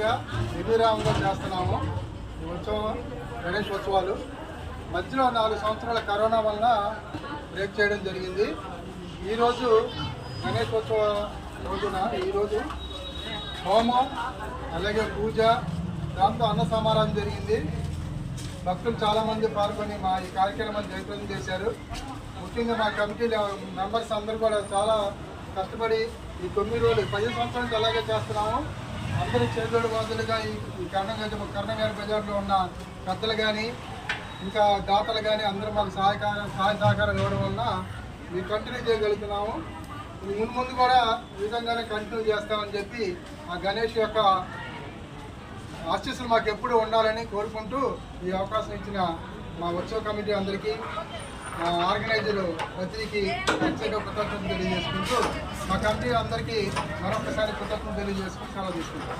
పండుగగా నిర్విరామంగా చేస్తున్నాము. ఈ ఉత్సవం గణేష్ ఉత్సవాలు మధ్యలో 4 సంవత్సరాల కరోనా వలన బ్రేక్ చేయడం జరిగింది. ఈరోజు గణేష్ ఉత్సవ రోజున ఈరోజు హోమం అలాగే పూజ, దాంతో అన్న సమారాధన జరిగింది. భక్తులు చాలామంది పాల్గొని మా ఈ కార్యక్రమాన్ని జయప్రదం చేశారు. ముఖ్యంగా మా కమిటీ మెంబర్స్ అందరూ కూడా చాలా కష్టపడి ఈ 9 రోజులు 10 సంవత్సరాల నుంచి అలాగే చేస్తున్నాము. అందరూ చేదోడు వాదులుగా ఈ కర్ణగారి బజార్లో ఉన్న పెద్దలు కానీ ఇంకా దాతలు కానీ అందరూ మాకు సహాయ సహకారం ఇవ్వడం వలన మేము కంటిన్యూ చేయగలుగుతున్నాము. ముందు కూడా ఈ విధంగానే కంటిన్యూ చేస్తామని చెప్పి ఆ గణేష్ యొక్క ఆశీస్సులు మాకు ఎప్పుడు ఉండాలని కోరుకుంటూ ఈ అవకాశం ఇచ్చిన మా ఉత్సవ కమిటీ అందరికీ, ఆర్గనైజర్ ప్రతికి ప్రత్యేక కృతజ్ఞతలు తెలియజేసుకుంటూ మా కమిటీ అందరికీ మరొకసారి కృతజ్ఞతలు తెలియజేసుకుంటూ సెలవు తీసుకుంటాం.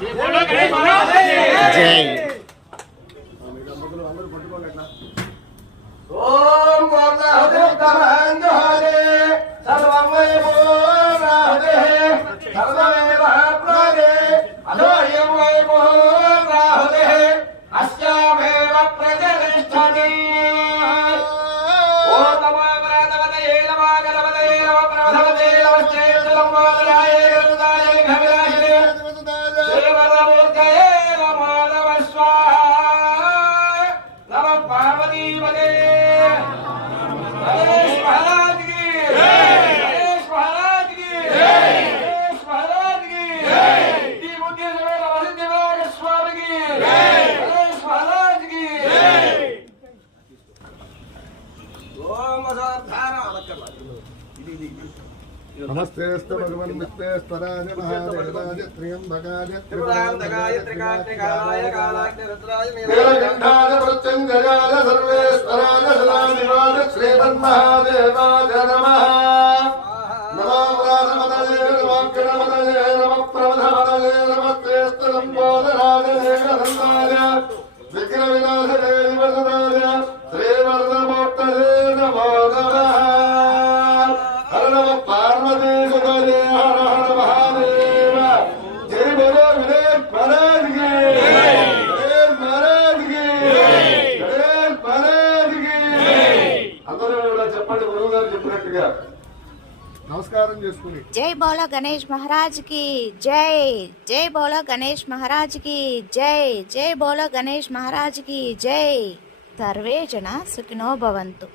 नमस्तेस्तु भगवन् विश्वेश्वराय महादेवाय त्र्यंबकाय त्रिपुरान्तकाय त्रिकाग्निकाय कालाग्निरुद्राय नीलकण्ठाय प्रत्यङ्गजाय सर्वेश्वराय सदाशिवाय श्रीमन्महादेवाय नमः। नमो प्राणपतये नमः गणपतये नमः प्रमथपतये नमस्तेस्तु लम्बोदराय एकदन्ताय विघ्नविनाशने निवसनाय श्रीवरदमूर्तये नमो नमः। पार्वती सुखदे हर हर महादेव। जय बोलो गणेश महाराज की, गणेश महाराज की, गणेश महाराज की। అందరూ కూడా చెప్పండి, గురువు గారు చెప్పినట్టుగా నమస్కారం చేసుకుని జై బోలో గణేష్ మహారాజ్ కి జై, జై బోలో గణేష్ మహారాజ్ కి జై, జై బోలో గణేష్ మహారాజ్ కి జై. సర్వే జన సుఖినో భవంతు.